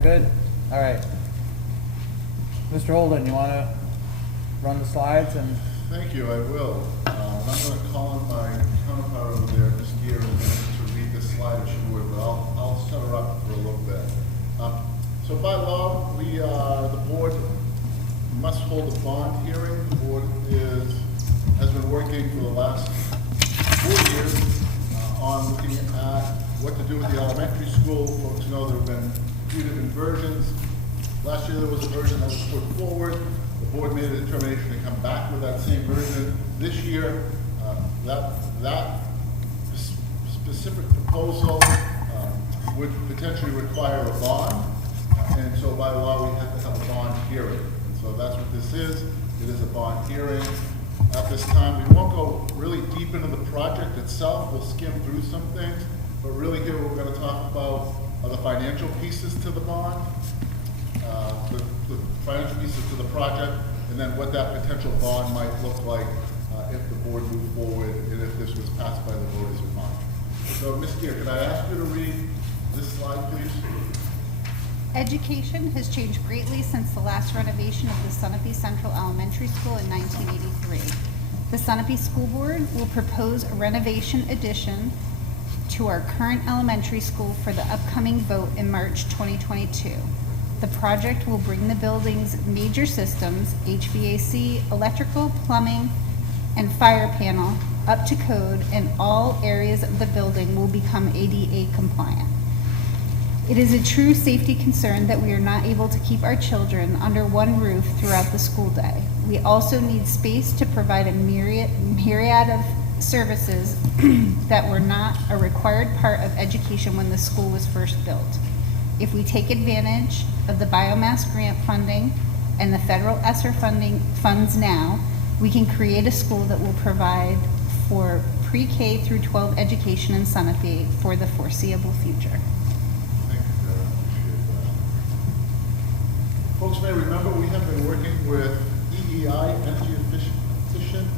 Good. All right. Mr. Holden, you want to run the slides and? Thank you, I will. I'm going to call on my counterpart over there, Ms. Gear, in a minute to read this slide if she would, but I'll set her up for a little bit. So by law, the board must hold a bond hearing. The board has been working for the last 4 years on looking at what to do with the elementary school. Folks know there have been a few different versions. Last year there was a version that was put forward. The board made a determination to come back with that same version. This year, that specific proposal would potentially require a bond. And so by law, we have to have a bond hearing. And so that's what this is. It is a bond hearing. At this time, we won't go really deep into the project itself. We'll skim through some things. But really here, what we're going to talk about are the financial pieces to the bond, the financial pieces to the project, and then what that potential bond might look like if the board moved forward and if this was passed by the voters in March. So, Ms. Gear, could I ask you to read this slide, please? Education has changed greatly since the last renovation of the Sunapee Central Elementary School in 1983. The Sunapee School Board will propose a renovation addition to our current elementary school for the upcoming vote in March 2022. The project will bring the building's major systems, HVAC, electrical, plumbing, and fire panel, up to code, and all areas of the building will become ADA compliant. It is a true safety concern that we are not able to keep our children under one roof throughout the school day. We also need space to provide a myriad of services that were not a required part of education when the school was first built. If we take advantage of the biomass grant funding and the federal ESSER funds now, we can create a school that will provide for pre-K through 12 education in Sunapee for the foreseeable future. Thank you, Sarah. Appreciate that. Folks may remember we have been working with EEI, Energy Efficient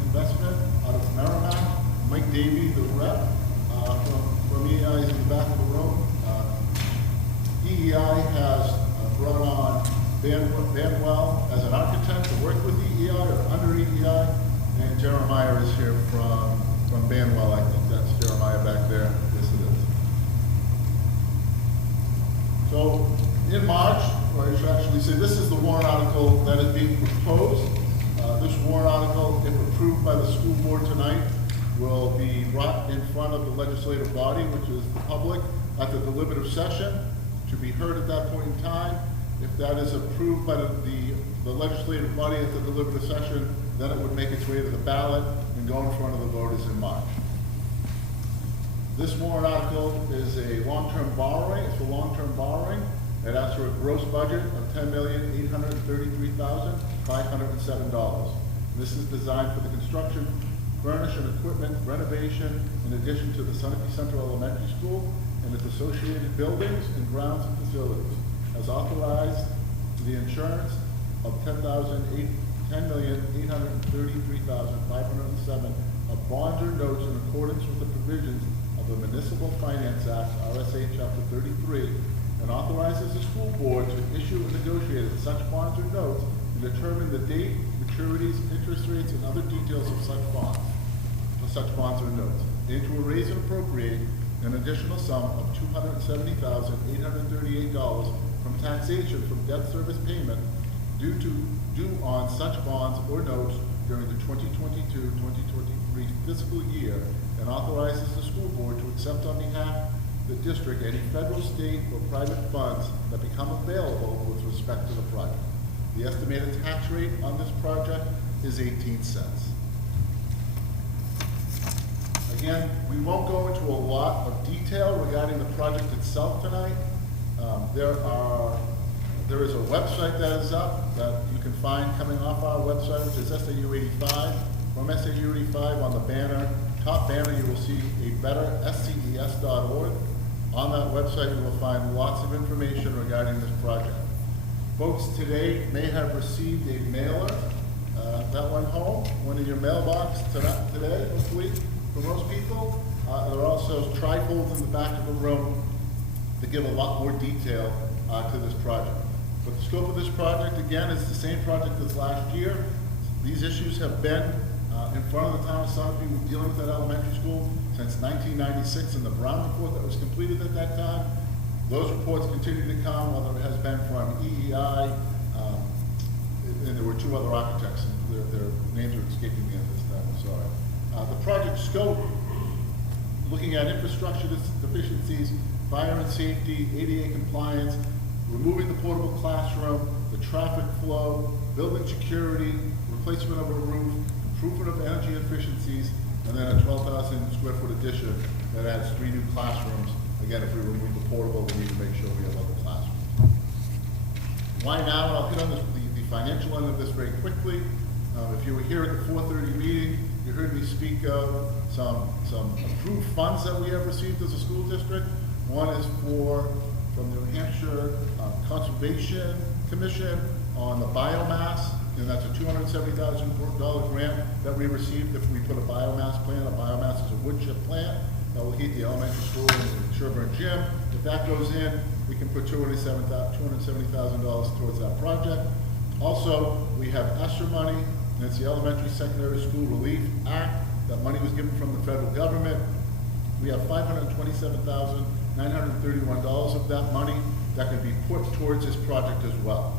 Investment, out of Merrimack. Mike Davey, the rep from EEI, is in the back of the room. EEI has brought on Banwell as an architect to work with EEI or under EEI, and Jeremiah is here from Banwell. I think that's Jeremiah back there. Yes, it is. So in March, or I should actually say, this is the warrant article that is being proposed. This warrant article, if approved by the school board tonight, will be brought in front of the legislative body, which is the public, at the deliberative session, to be heard at that point in time. If that is approved by the legislative body at the deliberative session, then it would make its way to the ballot and go in front of the voters in March. This warrant article is a long-term borrowing. It's for long-term borrowing. It asks for a gross budget of $10,833,507. This is designed for the construction, furnish and equipment renovation in addition to the Sunapee Central Elementary School and its associated buildings and grounds and facilities, as authorized to the insurance of $10,833,507 of bonds or notes in accordance with the provisions of the Municipal Finance Act, RSA Chapter 33, and authorizes the school board to issue and negotiate such bonds or notes and determine the date, maturities, interest rates, and other details of such bonds or notes, and to raise and appropriate an additional sum of $270,838 from taxation from debt service payment due on such bonds or notes during the 2022-2023 fiscal year, and authorizes the school board to accept on behalf of the district any federal, state, or private funds that become available with respect to the project. The estimated tax rate on this project is 18 cents. Again, we won't go into a lot of detail regarding the project itself tonight. There is a website that is up that you can find coming off our website, which is SAU 85. From SAU 85 on the banner, top banner, you will see a bettersces.org. On that website, you will find lots of information regarding this project. Folks today may have received a mailer that went home, went in your mailbox today, hopefully, for most people. There are also trifolds in the back of the room to give a lot more detail to this project. But the scope of this project, again, is the same project as last year. These issues have been in front of the town of Sunapee. We've been dealing with that elementary school since 1996 in the Brown report that was completed at that time. Those reports continue to come, whether it has been from EEI, and there were two other architects, and their names are escaping me at this time, I'm sorry. The project scope, looking at infrastructure deficiencies, fire and safety, ADA compliance, removing the portable classroom, the traffic flow, building security, replacement of a roof, improvement of energy efficiencies, and then a 12,000 square foot addition that adds 3 new classrooms. Again, if we remove the portable, we need to make sure we have other classrooms. Why now? And I'll hit on the financial end of this very quickly. If you were here at the 4:30 meeting, you heard me speak of some approved funds that we have received as a school district. One is from the New Hampshire Conservation Commission on the biomass, and that's a $270,000 grant that we received if we put a biomass plant. A biomass is a wood chip plant that will heat the elementary school and Sherburne Gym. If that goes in, we can put $270,000 towards that project. Also, we have ESSER money, and it's the Elementary Secondary School Relief Act. That money was given from the federal government. We have $527,931 of that money that can be put towards this project as well.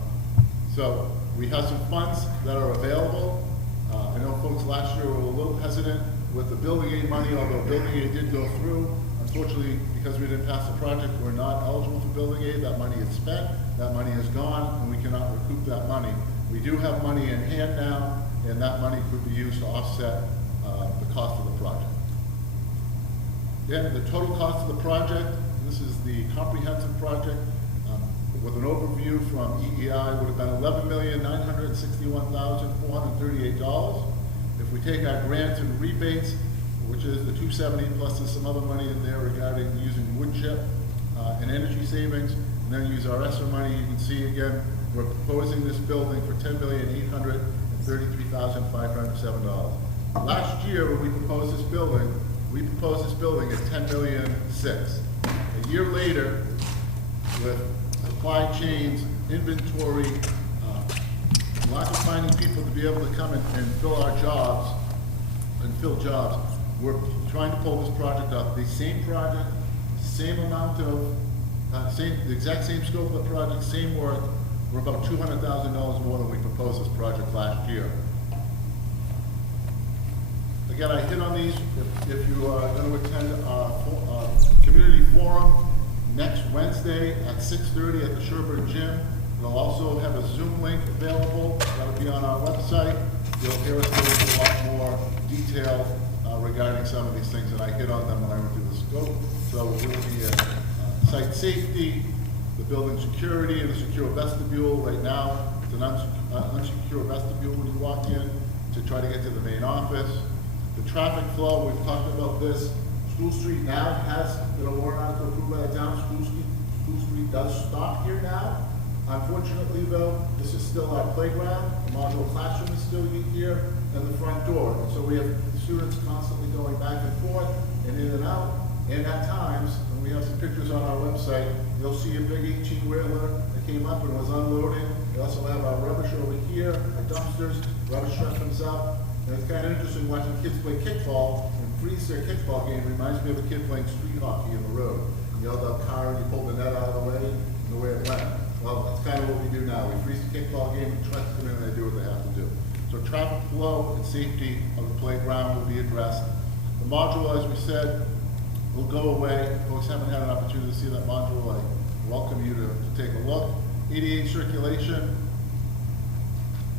So we have some funds that are available. I know folks last year were a little hesitant with the building aid money, although building aid did go through. Unfortunately, because we didn't pass the project, we're not eligible for building aid. That money is spent, that money is gone, and we cannot recoup that money. We do have money in hand now, and that money could be used to offset the cost of the project. Then the total cost of the project, this is the comprehensive project, with an overview from EEI, would have been $11,961,438. If we take our grants and rebates, which is the $270 plus there's some other money in there regarding using wood chip and energy savings, and then use our ESSER money, you can see again, we're proposing this building for $10,833,507. Last year, when we proposed this building at $10,000,006. A year later, with supply chains, inventory, lack of finding people to be able to come and fill our jobs, and fill jobs, we're trying to pull this project up. The same project, same amount of, the exact same scope of the project, same work. We're about $200,000 more than we proposed this project last year. Again, I hit on these. If you are going to attend our community forum next Wednesday at 6:30 at the Sherburne Gym, we'll also have a Zoom link available. That'll be on our website. You'll hear us go into a lot more detail regarding some of these things, and I hit on them when I went through the scope. So we're looking at site safety, the building security, and the secure vestibule. Right now, it's an unsecure vestibule when you walk in to try to get to the main office. The traffic flow, we've talked about this. School Street now has been a warrant article approved by the town. School Street does stop here now. Unfortunately, though, this is still our playground. The modular classroom is still here, and the front door. And so we have students constantly going back and forth and in and out. And at times, and we have some pictures on our website, you'll see a big 18-wheeler that came up and was unloading. We also have our rubbish over here, our dumpsters. Rubbish truck comes up. And it's kind of interesting watching kids play kickball and freeze their kickball game. Reminds me of a kid playing street hockey in the road. You yelled out car and you pulled the net out of the way and the way it went. Well, that's kind of what we do now. We freeze the kickball game, and trucks come in and they do what they have to do. So traffic flow and safety of the playground will be addressed. The module, as we said, will go away. Folks haven't had an opportunity to see that module. I welcome you to take a look. ADA circulation.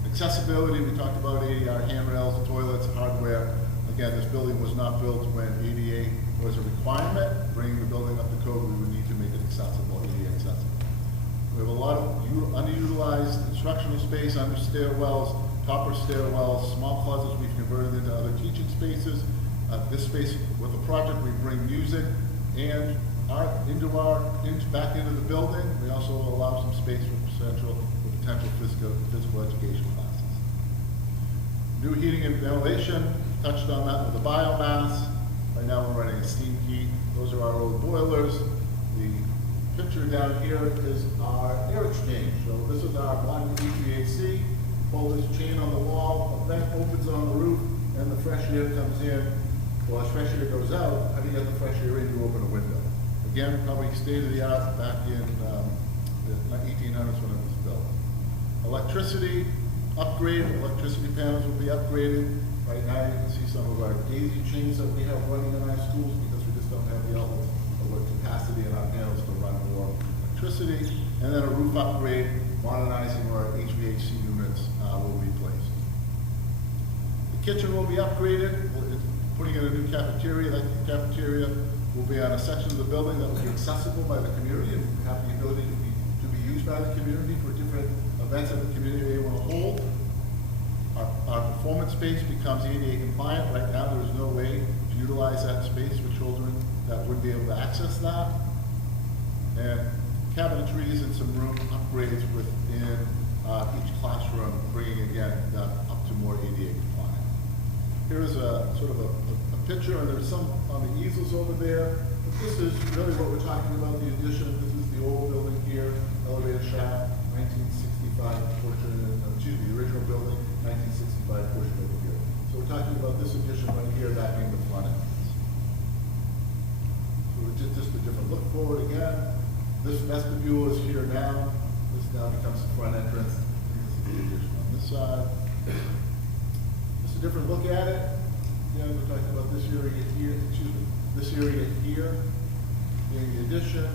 Accessibility, we talked about ADA, handrails, toilets, hardware. Again, this building was not built when ADA was a requirement. Bringing the building up to code, we would need to make it accessible, ADA accessible. We have a lot of underutilized instructional space under stairwells, topper stairwells, small closets we've converted into other teaching spaces. This space, with the project, we bring music and art back into the building. We also allow some space for potential physical education classes. New heating and ventilation, touched on that with the biomass. Right now we're running a steam heat. Those are our old boilers. The Picture down here is our air exchange. So this is our modern HVAC. Pull this chain on the wall, a vent opens on the roof, and the fresh air comes in. Well, as fresh air goes out, how do you get the fresh air in? You open a window. Again, probably state of the art back in the 1800s when it was built. Electricity upgrade, electricity panels will be upgraded. Right now you can see some of our daisy chains that we have running in our schools because we just don't have the outlets or capacity in our panels to run more electricity. And then a roof upgrade, modernizing our HVAC units will be placed. The kitchen will be upgraded, putting in a new cafeteria. That cafeteria will be on a section of the building that will be accessible by the community and have the ability to be used by the community for different events that the community may want to hold. Our performance space becomes ADA compliant. Right now, there is no way to utilize that space for children that would be able to access that. And cabinetries and some room upgrades within each classroom, bringing again that up to more ADA compliant. Here's a sort of a picture, and there's some on the easels over there. But this is really what we're talking about, the addition. This is the old building here, elevator shaft, 1965 portion, the original building, 1965 portion over here. So we're talking about this addition right here, that being the front entrance. So it's just a different look forward again. This vestibule is here now. This now becomes the front entrance. This is the addition on this side. Just a different look at it. Again, we're talking about this area here, this area here being the addition.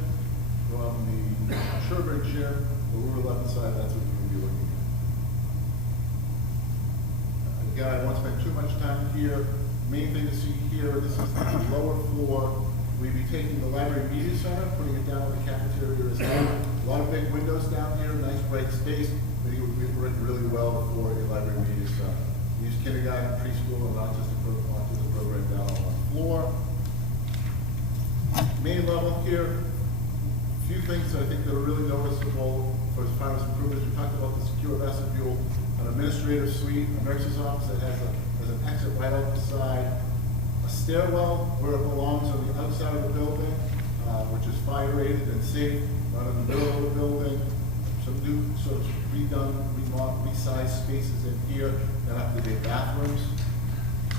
From the Sherburne gym, the Route 11 side, that's what you'll be looking at. Again, I won't spend too much time here. Main thing to see here, this is the lower floor. We'd be taking the library media center, putting it down where the cafeteria is now. A lot of big windows down here, nice bright space. I think it would be written really well for a library media center. We use kindergarten, preschool, and autism program down on the floor. Main level here. Few things that I think that are really noticeable for as far as improvements. We talked about the secure vestibule, an administrative suite, a nurse's office that has an exit right out the side, a stairwell where it belongs on the outside of the building, which is fire rated and safe, not in the middle of the building. Some new sort of redone, resized spaces in here, and up-to-date bathrooms.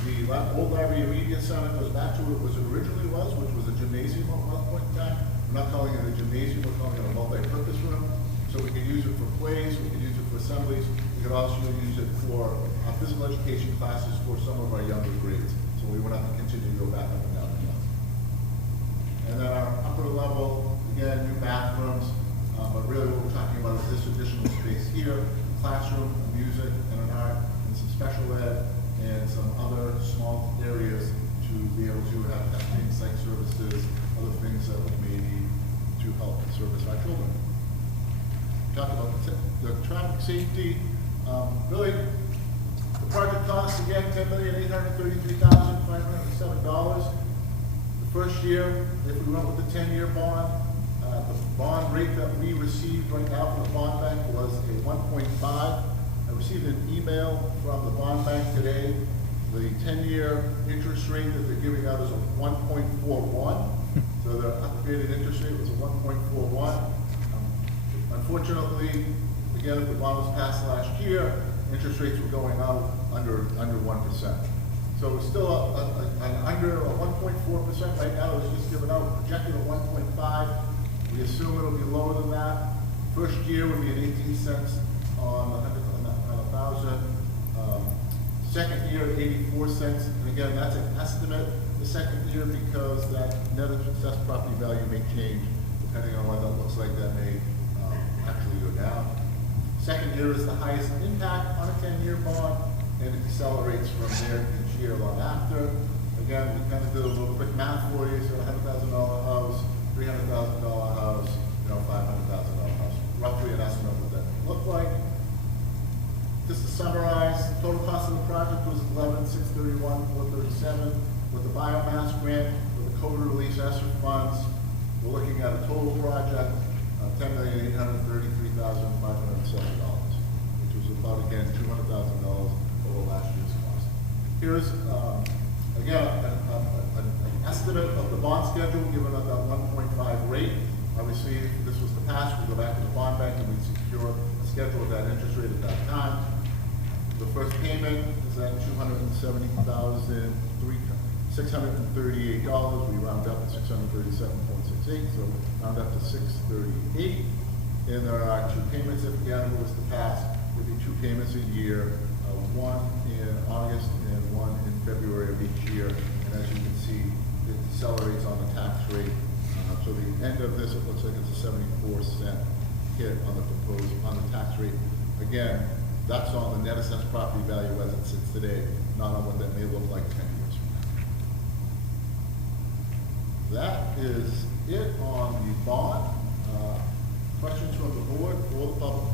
The old library media center goes back to what it originally was, which was a gymnasium at one point in time. We're not calling it a gymnasium, we're calling it a multi-purpose room. So we can use it for plays, we can use it for assemblies, we could also use it for physical education classes for some of our younger grades. So we won't have to continue to go back up and down and down. And then our upper level, again, new bathrooms, but really what we're talking about is this additional space here, classroom, music, and an art, and some special ed, and some other small areas to be able to have testing, psych services, other things that we may need to help service our children. We talked about the traffic safety. Really, the project cost, again, $10,833,507. The first year, if we went with the 10-year bond, the bond rate that we received right now from the bond bank was a 1.5. I received an email from the bond bank today. The 10-year interest rate that they're giving out is a 1.41. So the upgraded interest rate was a 1.41. Unfortunately, again, if the bond was passed last year, interest rates were going out under 1%. So it's still under a 1.4% right now. It's just given out, projected at 1.5. We assume it'll be lower than that. First year would be at 18 cents on 1,000. Second year at 84 cents. And again, that's an estimate. The second year, because that net assessed property value may change depending on what that looks like. That may actually go down. Second year is the highest impact on a 10-year bond, and it decelerates from there each year on after. Again, we kind of did a little quick math for you. So $100,000 house, $300,000 house, $500,000 house. Roughly an estimate of what that would look like. Just to summarize, total cost of the project was $11,631,437. With the biomass grant, with the COVID relief ESSER funds, we're looking at a total project of $10,833,507, which was about, again, $200,000 over last year's cost. Here's, again, an estimate of the bond schedule given at that 1.5 rate. Obviously, if this was to pass, we go back to the bond bank and we secure a schedule at that interest rate at that time. The first payment is at $277,638. We round up to $637.68, so round up to $638. And there are two payments if again it was to pass. There'd be two payments a year, one in August and one in February of each year. And as you can see, it decelerates on the tax rate. So the end of this, it looks like it's a 74-cent hit on the proposed, on the tax rate. Again, that's on the net assessed property value as it sits today, not on what that may look like 10 years from now. That is it on the bond. Questions from the board or the public?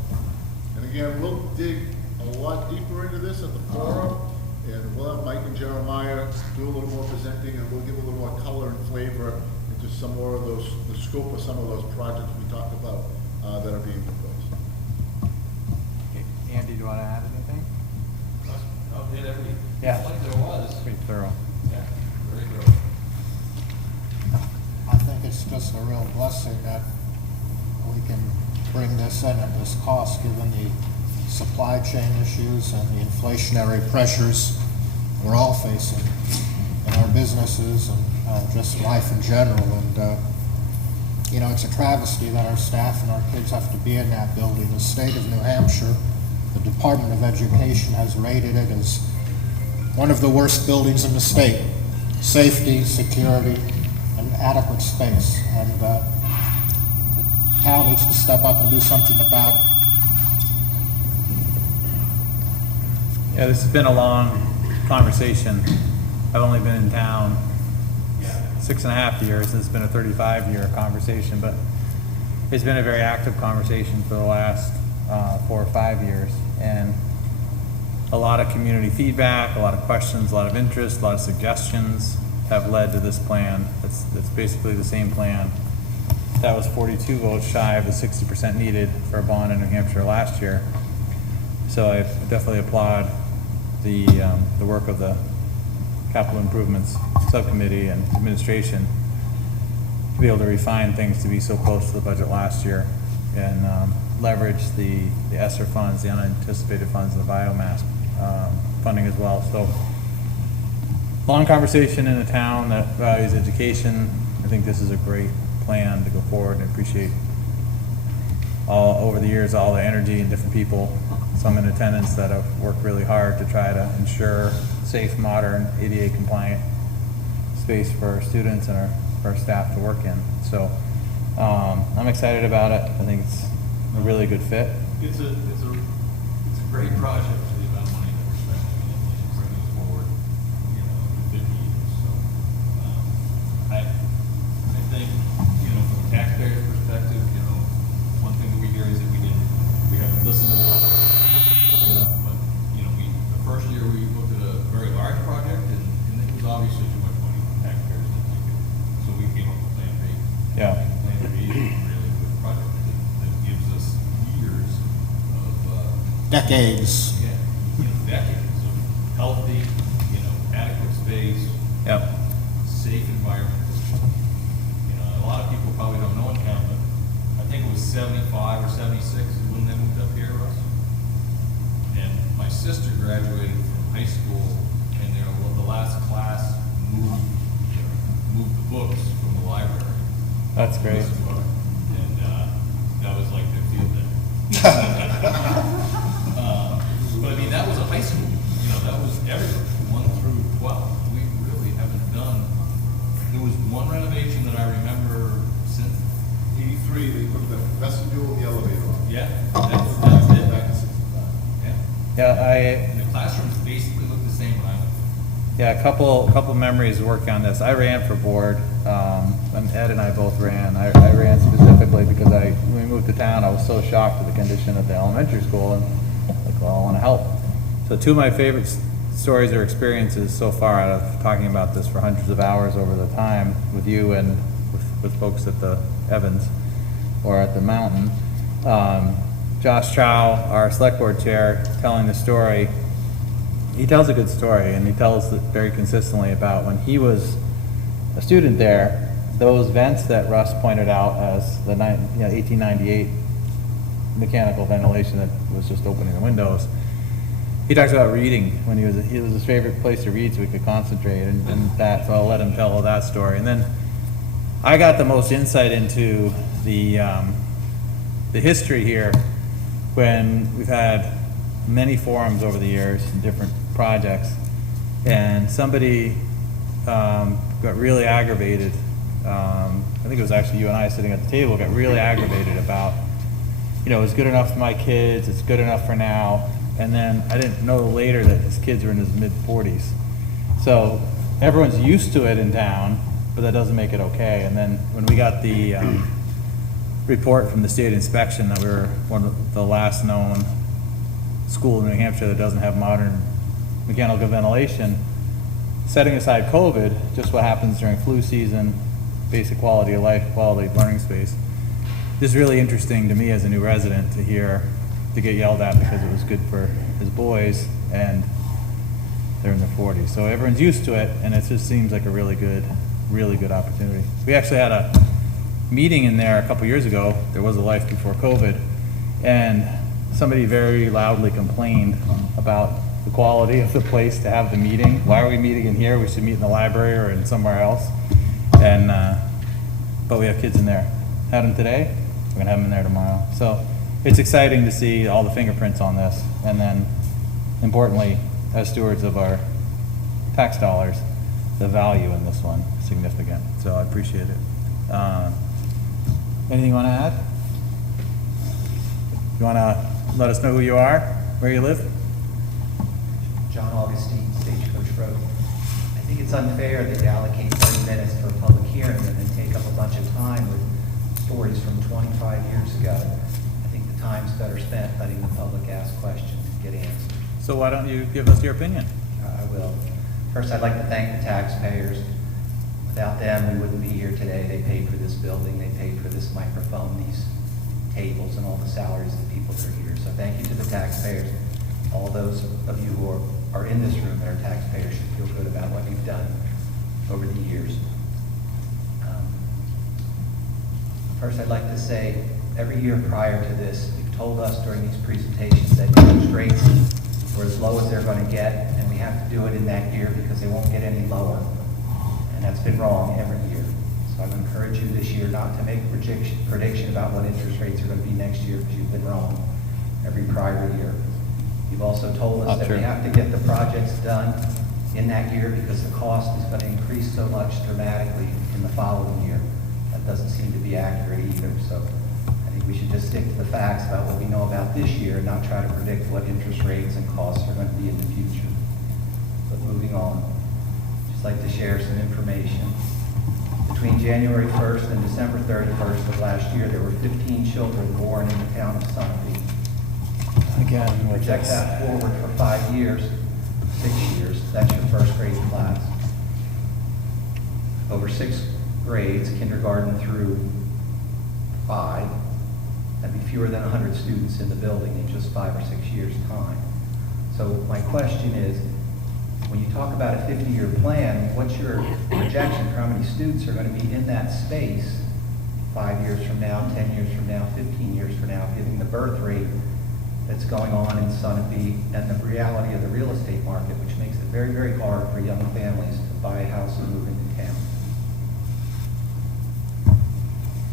And again, we'll dig a lot deeper into this at the forum, and we'll have Mike and Jeremiah do a little more presenting, and we'll give a little more color and flavor into some more of those, the scope of some of those projects we talked about that are being proposed. Okay, Andy, do you want to add anything? I'll hit every, Yeah. like there was. Pretty thorough. Yeah, very thorough. I think it's just a real blessing that we can bring this in at this cost, given the supply chain issues and the inflationary pressures we're all facing in our businesses and just life in general. And, you know, it's a travesty that our staff and our kids have to be in that building. The state of New Hampshire, the Department of Education has rated it as one of the worst buildings in the state. Safety, security, and adequate space. And the town needs to step up and do something about it. Yeah, this has been a long conversation. I've only been in town 6.5 years. This has been a 35-year conversation, but it's been a very active conversation for the last 4 or 5 years. And a lot of community feedback, a lot of questions, a lot of interest, a lot of suggestions have led to this plan. It's basically the same plan. That was 42 votes shy of the 60% needed for a bond in New Hampshire last year. So I definitely applaud the work of the Capital Improvements Subcommittee and administration to be able to refine things to be so close to the budget last year and leverage the ESSER funds, the unanticipated funds, and the biomass funding as well. So long conversation in a town that values education. I think this is a great plan to go forward, and appreciate all over the years all the energy and different people, some in attendance, that have worked really hard to try to ensure safe, modern, ADA compliant space for our students and our staff to work in. So I'm excited about it. I think it's a really good fit. It's a great project for the amount of money that we're spending and bringing it forward, you know, in 50 years. So I think, you know, from a taxpayer's perspective, you know, one thing that we hear is that we haven't listened to it. But, you know, the first year we looked at a very large project and it was obviously too much money for taxpayers to take it. So we came up with Plan B. Yeah. And Plan B is a really good project that gives us years of, Decades. yeah, you know, decades of healthy, you know, adequate space, Yep. safe environment. You know, a lot of people probably don't know in town, but I think it was 75 or 76 is when they moved up here, Russ. And my sister graduated from high school, and they were the last class moved the books from the library. That's great. And that was like their field day. But I mean, that was a high school. You know, that was everything, 1 through 12. We really haven't done. There was one renovation that I remember since. 83, they put the vestibule and the elevator on. Yeah, that's it. Back in 65. Yeah. And the classrooms basically look the same when I went. Yeah, a couple memories working on this. I ran for board, and Ed and I both ran. I ran specifically because when we moved to town, I was so shocked at the condition of the elementary school, and like, well, I want to help. So 2 of my favorite stories or experiences so far out of talking about this for hundreds of hours over the time with you and with folks at the Evans or at the Mountain. Josh Chow, our select board chair, telling the story. He tells a good story, and he tells it very consistently about when he was a student there those vents that Russ pointed out as the 1898 mechanical ventilation that was just opening the windows. He talks about reading when he was his favorite place to read so he could concentrate and that, so I'll let him tell that story. And then I got the most insight into the history here when we've had many forums over the years and different projects, and somebody got really aggravated. I think it was actually you and I sitting at the table, got really aggravated about, it's good enough for my kids, it's good enough for now. And then I didn't know later that his kids were in his mid-40s. So everyone's used to it in town, but that doesn't make it okay. And then when we got the report from the state inspection that we were one of the last known school in New Hampshire that doesn't have modern mechanical ventilation, setting aside COVID, just what happens during flu season, basic quality of life, quality of learning space. This is really interesting to me as a new resident to get yelled at because it was good for his boys and they're in their 40s. So everyone's used to it, and it just seems like a really good opportunity. We actually had a meeting in there a couple years ago. There was a life before COVID, and somebody very loudly complained about the quality of the place to have the meeting. Why are we meeting in here? We should meet in the library or in somewhere else. And but we have kids in there. Had them today. We're gonna have them in there tomorrow. So it's exciting to see all the fingerprints on this, and then importantly, as stewards of our tax dollars, the value in this one is significant. So I appreciate it. Anything you want to add? You want to let us know who you are, where you live? John Augustine, Stagecoach Road. I think it's unfair that you allocate 30 minutes for a public hearing and then take up a bunch of time with stories from 25 years ago. I think the time's better spent letting the public ask questions and get answers. So why don't you give us your opinion? I will. First, I'd like to thank the taxpayers. Without them, we wouldn't be here today. They paid for this building, they paid for this microphone, these tables, and all the salaries of the people that are here. So thank you to the taxpayers. All those of you who are in this room that are taxpayers should feel good about what you've done over the years. First, I'd like to say, every year prior to this, you've told us during these presentations that interest rates were as low as they're going to get, and we have to do it in that year because they won't get any lower. And that's been wrong every year. So I would encourage you this year not to make a prediction about what interest rates are going to be next year, because you've been wrong every prior year. You've also told us that we have to get the projects done in that year because the cost is going to increase so much dramatically in the following year. That doesn't seem to be accurate either. So I think we should just stick to the facts about what we know about this year and not try to predict what interest rates and costs are going to be in the future. But moving on, I'd just like to share some information. Between January 1st and December 31st of last year, there were 15 children born in the town of Sunapee. Again, Project that forward for 5 years, 6 years, that's your first grade class. Over 6 grades, kindergarten through 5, that'd be fewer than 100 students in the building in just 5 or 6 years' time. So my question is, when you talk about a 50-year plan, what's your projection for how many students are going to be in that space 5 years from now, 10 years from now, 15 years from now, given the birth rate that's going on in Sunapee and the reality of the real estate market, which makes it very, very hard for young families to buy a house and move into town.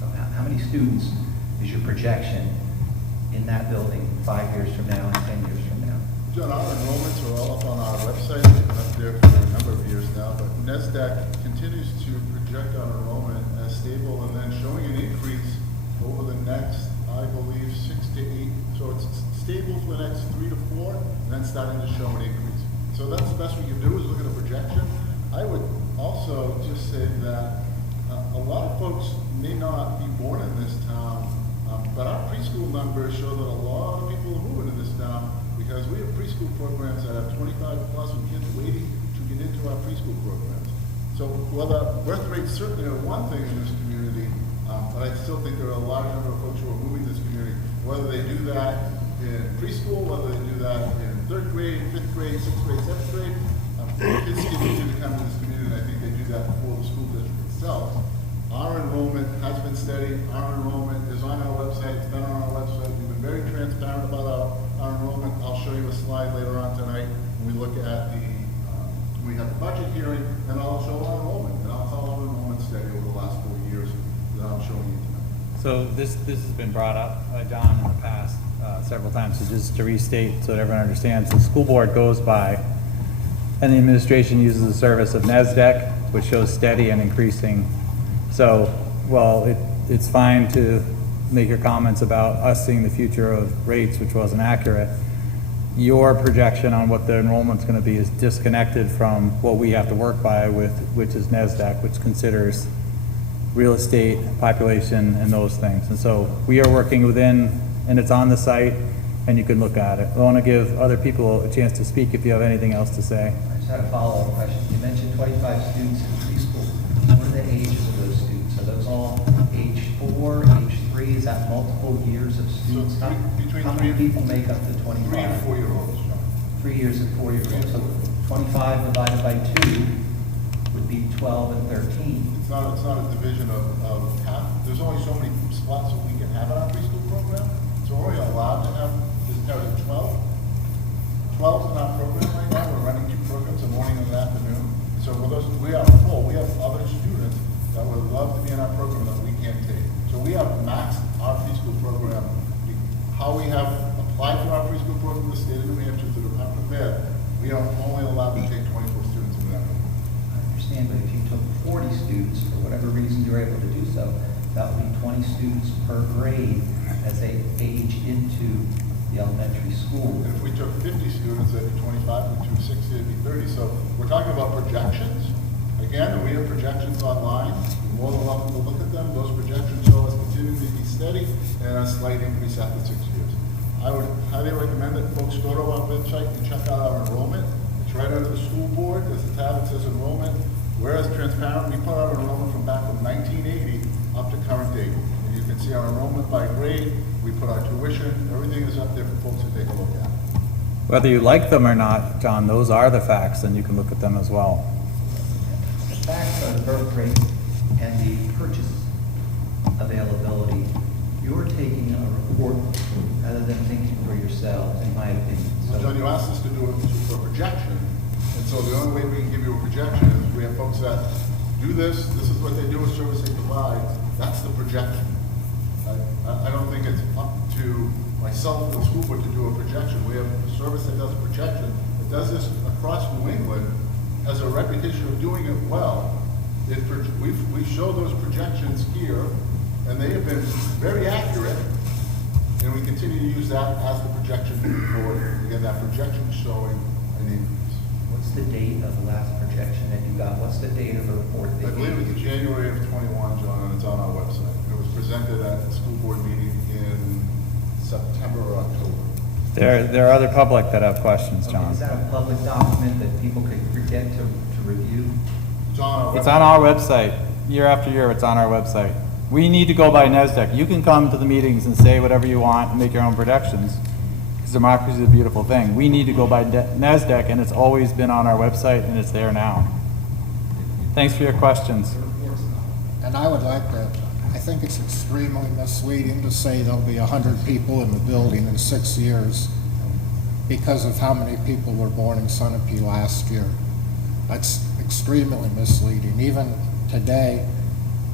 So how many students is your projection in that building 5 years from now and 10 years from now? John, our enrollments are all up on our website. They've been up there for a number of years now, but NESDAQ continues to project our enrollment as stable and then showing an increase over the next, I believe, 6 to 8. So it's stable for the next 3 to 4, and then starting to show an increase. So that's the best we can do, is look at a projection. I would also just say that a lot of folks may not be born in this town, but our preschool numbers show that a lot of people are moving to this town because we have preschool programs that have 25 plus and kids waiting to get into our preschool programs. So whether birth rates certainly are one thing in this community, but I still think there are a large number of folks who are moving to this community, whether they do that in preschool, whether they do that in 3rd grade, 5th grade, 6th grade, 7th grade. Kids continue to come to this community, and I think they do that before the school district itself. Our enrollment has been steady. Our enrollment is on our website. It's been on our website. We've been very transparent about our enrollment. I'll show you a slide later on tonight when we look at we have the budget hearing, and I'll show our enrollment. And I'll tell our enrollment steady over the last 4 years that I'm showing you tonight. So this has been brought up by John in the past several times, so just to restate so that everyone understands, the school board goes by and the administration uses the service of NASDAQ, which shows steady and increasing. So, well, it's fine to make your comments about us seeing the future of rates, which wasn't accurate. Your projection on what the enrollment's gonna be is disconnected from what we have to work by with, which is NASDAQ, which considers real estate, population, and those things. And so we are working within, and it's on the site, and you can look at it. I want to give other people a chance to speak if you have anything else to say. I just had a follow-up question. You mentioned 25 students in preschool. What are the ages of those students? Are those all age 4, age 3? Is that multiple years of students? So between How many people make up the 25? 3 and 4 year olds, John. 3 years and 4 years old. So 25 divided by 2 would be 12 and 13. It's not a division of half. There's only so many spots that we can have in our preschool program. So we're only allowed to have, this carries 12. 12's in our program right now. We're running 2 programs, a morning and an afternoon. So with those, we are full. We have other students that would love to be in our program that we can't take. So we have maxed our preschool program. How we have applied for our preschool program in the state of New Hampshire to the Department of Ed, we are only allowed to take 24 students in that program. I understand, but if you took 40 students, for whatever reason you're able to do so, that would be 20 students per grade as they age into the elementary school. And if we took 50 students, that'd be 25, and 260, it'd be 30. So we're talking about projections. Again, we have projections online. You're more than welcome to look at them. Those projections show us continuing to be steady and a slight increase after 6 years. I would highly recommend that folks go to our website and check out our enrollment. It's right under the school board. There's a tab that says enrollment. Whereas transparent, we put our enrollment from back from 1980 up to current date. And you can see our enrollment by grade. We put our tuition. Everything is up there for folks to take a look at. Whether you like them or not, John, those are the facts, and you can look at them as well. The facts are the birth rate and the purchase availability. You're taking a report rather than thinking for yourselves, in my opinion. So John, you asked us to do it for a projection. And so the only way we can give you a projection is we have folks that do this is what they do, a service they provide. That's the projection. I don't think it's up to myself or the school board to do a projection. We have a service that does a projection. It does this across New England, has a reputation of doing it well. We show those projections here, and they have been very accurate, and we continue to use that as the projection moving forward. Again, that projection showing an increase. What's the date of the last projection that you got? What's the date of the report that I you believe it's January of 21, John, and it's on our website. It was presented at the school board meeting in September or October. There are other public that have questions, Okay, John. is that a public document that people could get to review? It's on our It's website. on our website. Year after year, it's on our website. We need to go by NASDAQ. You can come to the meetings and say whatever you want and make your own predictions, because democracy is a beautiful thing. We need to go by NASDAQ, and it's always been on our website, and it's there now. Thanks for your questions. And I would like to, I think it's extremely misleading to say there'll be 100 people in the building in 6 years because of how many people were born in Sunapee last year. That's extremely misleading. Even today,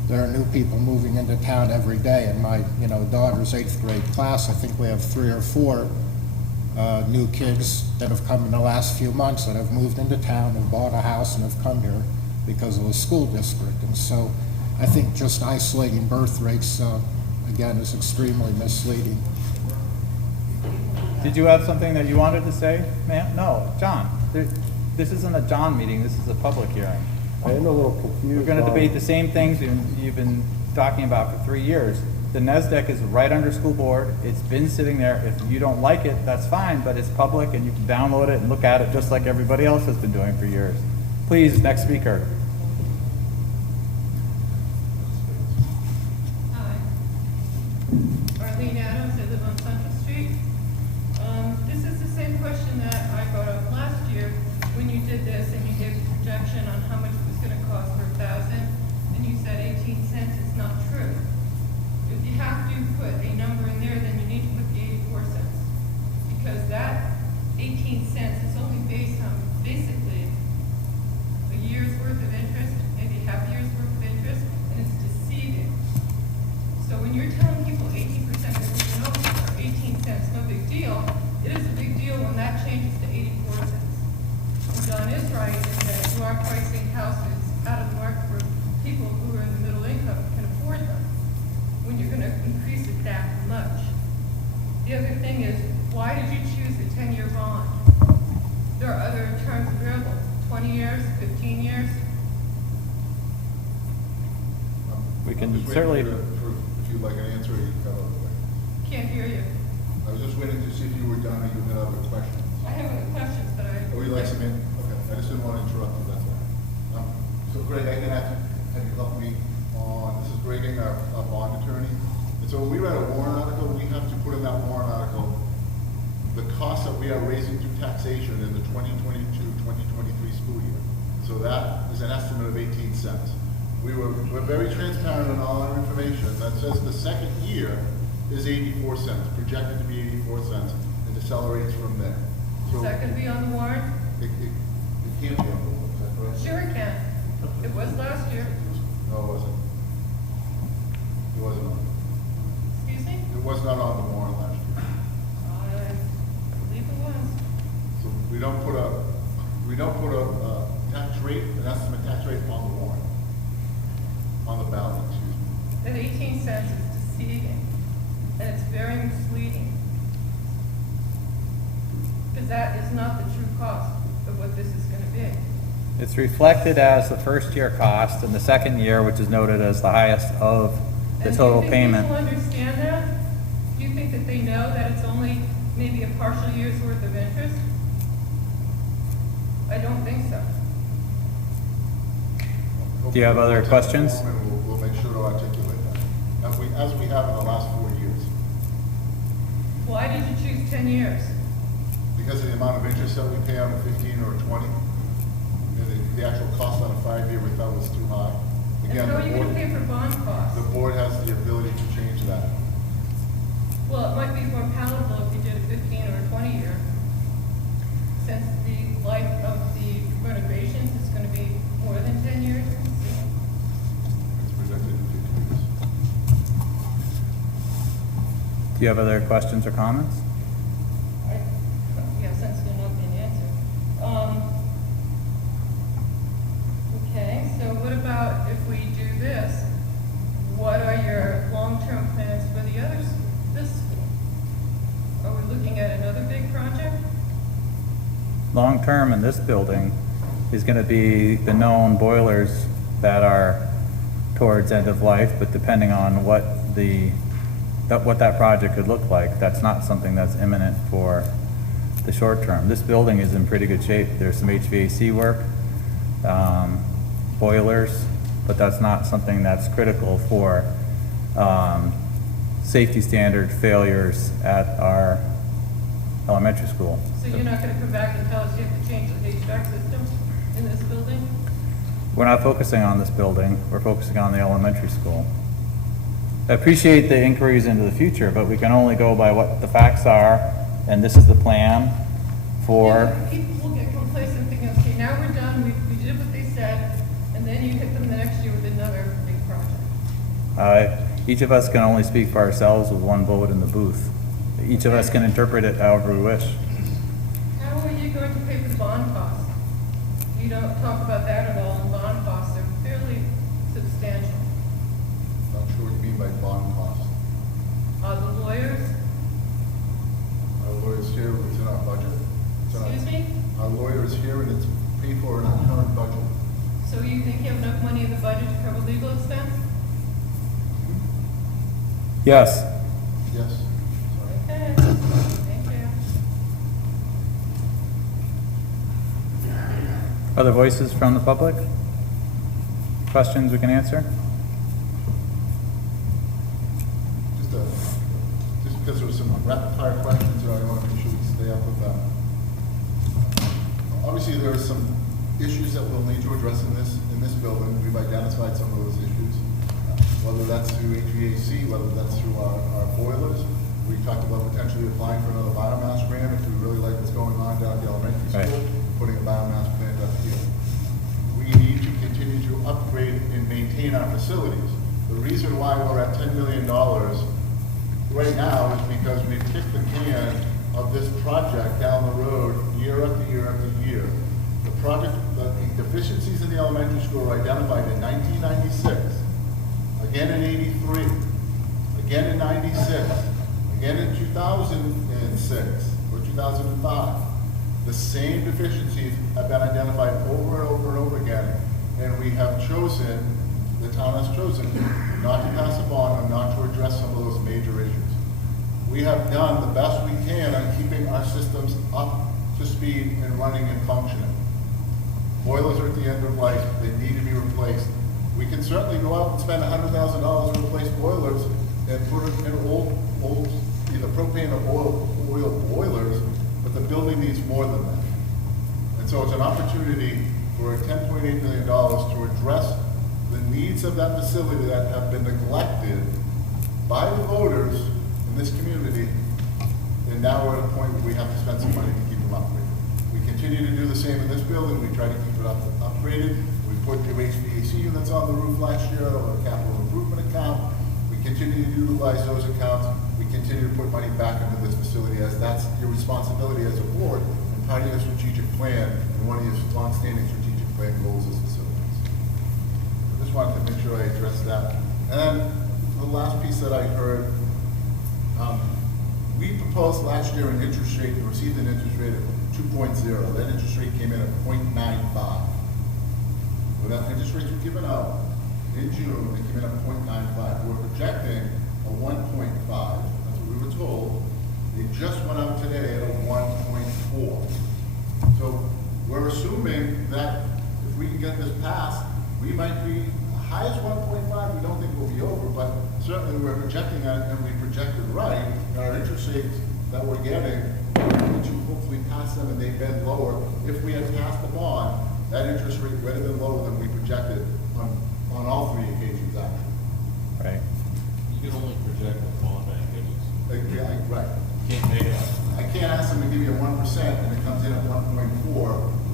there are new people moving into town every day. In my, daughter's 8th grade class, I think we have 3 or 4 new kids that have come in the last few months that have moved into town and bought a house and have come here because of the school district. And so I think just isolating birth rates, again, is extremely misleading. Did you have something that you wanted to say, ma'am? No, John. This isn't a John meeting. This is a public hearing. I am a little confused. We're going to on- debate the same things you've been talking about for 3 years. The NASDAQ is right under school board. It's been sitting there. If you don't like it, that's fine, but it's public and you can download it and look at it just like everybody else has been doing for years. Please, next speaker. Hi. Arlene Adams, I live on Central Street. This is the same question that I brought up last year when you did this and you gave a projection on how much it was gonna cost per thousand, and you said 18 cents deal, it is a big deal when that changes to 84 cents. And John is right in that you are pricing houses out of the market for people who are in the middle income can afford them, when you're gonna increase it that much. The other thing is, why did you choose a 10-year bond? There are other terms available, 20 years, 15 years. We can I'm just waiting certainly- if you'd like an answer, you can have other questions. Can't hear you. I was just waiting to see if you were done or you had other questions. I have other questions, but I. Oh, you like some okay, I just didn't want to interrupt you, that's all. So Greg, I can have you help me on, this is Greg, our bond attorney. And so when we write a warrant article, we have to put in that warrant article the costs that we are raising through taxation in the 2022-2023 school year. So that is an estimate of 18 cents. We're very transparent in all our information. That says the second year is 84 cents, projected to be 84 cents, and decelerates from there. Is So that gonna be on the warrant? it can't be on the warrant, is that correct? Sure it can. It was last year. No, it wasn't. It wasn't on. Excuse me? It was not on the warrant last year. I believe it was. So we don't put a tax rate, an estimate tax rate on the warrant, on the ballot, excuse me. That 18 cents is deceiving, and it's very misleading. Because that is not the true cost of what this is gonna be. It's reflected as the first year cost, and the second year, which is noted as the highest of the total And payment. do you think people understand that? Do you think that they know that it's only maybe a partial year's worth of interest? I don't think so. Do you have other questions? We'll make sure to articulate that, as we have in the last 4 years. Why did you choose 10 years? Because of the amount of interest that we pay on a 15 or a 20, and the actual cost on a 5-year we thought was too high. And Again, how are you the gonna pay board, for bond costs? the board has the ability to change that. Well, it might be more palatable if you did a 15 or a 20 year. Since the life of the renovations is gonna be more than 10 years. It's projected in 50 years. Do you have other questions or comments? Yeah, since they're not being answered. Okay, so what about if we do this? What are your long-term plans for the others, this school? Are we looking at another big project? Long-term in this building is gonna be the known boilers that are towards end of life, but depending on what that project could look like, that's not something that's imminent for the short term. This building is in pretty good shape. There's some HVAC work, boilers, but that's not something that's critical for safety standard failures at our elementary school. So you're not gonna come back and tell us you have to change the HVAC system in this building? We're not focusing on this building, we're focusing on the elementary school. I appreciate the inquiries into the future, but we can only go by what the facts are, and this is the plan for, Yeah, people will get complacent thinking, okay, now we're done, we did what they said, and then you hit them the next year with another big project. each of us can only speak for ourselves with one vote in the booth. Each of us can interpret it however we wish. How are you going to pay for the bond costs? You don't talk about that at all, and bond costs are fairly substantial. Not sure what you mean by bond costs. The lawyers, Our lawyer's here, it's in our budget. It's in our- excuse me? Our lawyer is here and it's paid for in our current budget. So you think you have enough money in the budget to cover legal expense? Yes, Yes. Okay, thank you. other voices from the public? Questions we can answer? Just because there were some rapid fire questions, I want to make sure we stay up with that. Obviously, there are some issues that we'll need to address in this building. We've identified some of those issues, whether that's through HVAC, whether that's through our boilers. We talked about potentially applying for another biomass grant if we really like what's going on down at the elementary Right. school, putting a biomass plant up here. We need to continue to upgrade and maintain our facilities. The reason why we're at $10 million right now is because we've kicked the can of this project down the road, year after year after year. The project, the deficiencies in the elementary school were identified in 1996, again in 83, again in 96, again in 2006 or 2005. The same deficiencies have been identified over and over and over again, and we have chosen, the town has chosen, not to pass a bond or not to address some of those major issues. We have done the best we can on keeping our systems up to speed and running and functioning. Boilers are at the end of life, they need to be replaced. We can certainly go out and spend $100,000 to replace boilers and put them in old, either propane or oil boilers, but the building needs more than that. And so it's an opportunity for $10.8 million to address the needs of that facility that have been neglected by the voters in this community. And now we're at a point where we have to spend some money to keep them upgraded. We continue to do the same in this building. We try to keep it upgraded. We put new HVAC units on the roof last year on a capital improvement account. We continue to utilize those accounts. We continue to put money back into this facility, as that's your responsibility as a board and part of your strategic plan and one of your long-standing strategic plan goals as facilities. I just wanted to make sure I addressed that. And then the last piece that I heard, we proposed last year an interest rate, and received an interest rate of 2.0. That interest rate came in at 0.95. When that interest rates were given out in June, they came in at 0.95. We're projecting a 1.5. That's what we were told. They just went out today at a 1.4. So we're assuming that if we can get this passed, we might be as high as 1.5. We don't think we'll be over, but certainly we're projecting that, and we projected right. And our interest rates that we're getting, to hopefully pass them, and they've been lower. If we had passed the bond, that interest rate would have been lower than we projected on all three occasions, actually. Right. You can only project what bond bank gives. Yeah, right. Can't make it up. I can't ask them to give you a 1% and it comes in at 1.4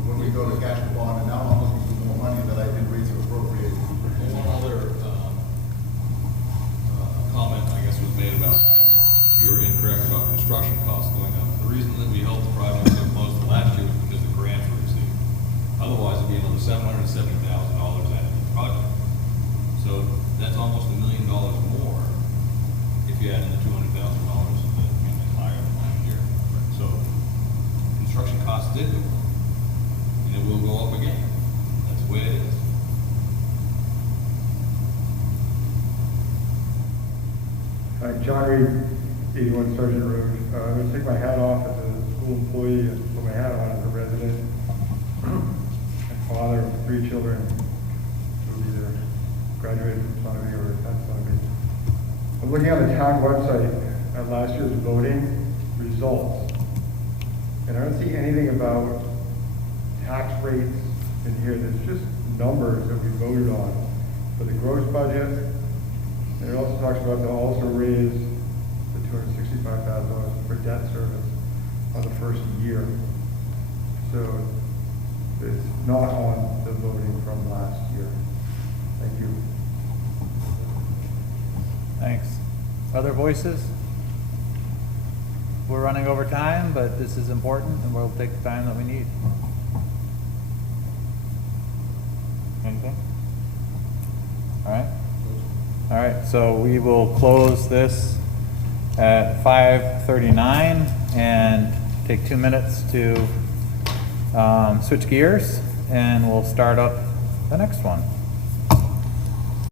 when we go to cash the bond, and now I'm looking for more money that I did raise or appropriate. And one other comment, I guess, was made about you were incorrect about construction costs going up. The reason that we held the project so close to last year was because the grants were received. Otherwise, it'd be another $770,000 added to the project. So that's almost $1 million more if you add in the $200,000 that came in higher than last year. So construction costs did go up, and it will go up again. That's the way it is. Hi, John Reed, 81 Sergeant Road. I'm going to take my hat off as a school employee and put my hat on as a resident. And father of 3 children who either graduated from Sonny or attend Sonny. I'm looking on the town website at last year's voting results, and I don't see anything about tax rates in here. There's just numbers that we voted on for the gross budget. And it also talks about to also raise the $265,000 for debt service on the first year. So it's not on the voting from last year. Thank you. Thanks. Other voices? We're running over time, but this is important, and we'll take the time that we need. Anything? All right. All right, so we will close this at 5:39 and take 2 minutes to switch gears, and we'll start up the next one.